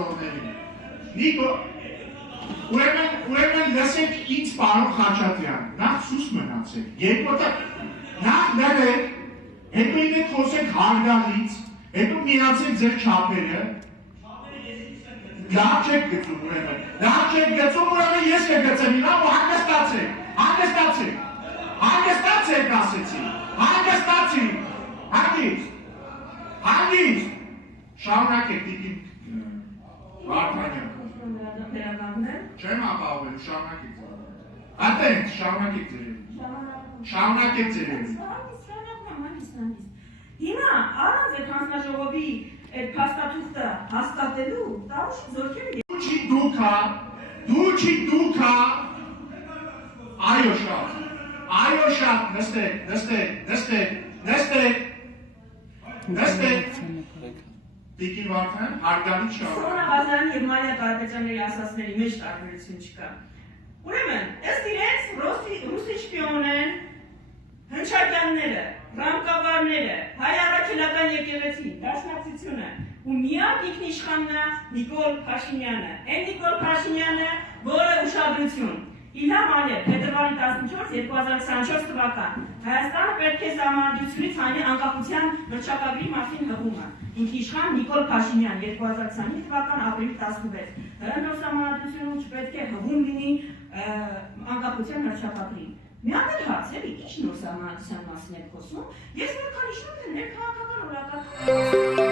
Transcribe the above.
արտահայտողներին։ Նիկո, ուրեմն լսեք ինձ պարոն Խաչատրյան, նախ սուս մնացեք, երկոտակ, նախ ներեք, հետո ինեք խոսեք հարգալից, հետո միացեք ձեր չապերը, լավ չեք գծում ուրեմն, լավ չեք գծում ուրեմն ես կգծեմ իրավ ու հանգստացեք, հանգստացեք ասեցի, հանգիստ, շարունակեք տիկին Վարդանյան, չեմ ապահովել, շարունակեք ձերևի, Հիմա առանց այդ հանձնաժողովի այդ փաստաթուղթը հաստատելու տարուշի զորքերը դու քա այո շատ նստեք Տիկին Վարդան հարգալից շարունակ Սոնա Ղազարյանի եւ Մարիա Կարապետյանների ասածների մեջ տարբերություն չկա Ուրեմն ըստ իրենց ռուսի շպիոն են հնչակյանները ռամկավարները հայ առաքելական եկեղեցի դաշնակցությունը ու միակ ինքնիշխանն Նիկոլ Փաշինյանը այն Նիկոլ Փաշինյանը որը ուշադրություն Իլհամ Ալիև, փետրվարի 14, 2024 թվական Հայաստանը պետք է Սահմանադրությունից հայտնի անկախության հռչակագրի մասին հղումը Ինքնիշխան Նիկոլ Փաշինյան 2025 թվական ապրիլի 16 Հրանով Սահմանադրությունը չպետք է հղում լինի անկախության հռչակագրին Մի հատ էլ հարց էլի, ինչ նոր Սահմանադրության մասին եք խոսում Ես որ քանի շուտ եմ ներքաղաքական օրակարգ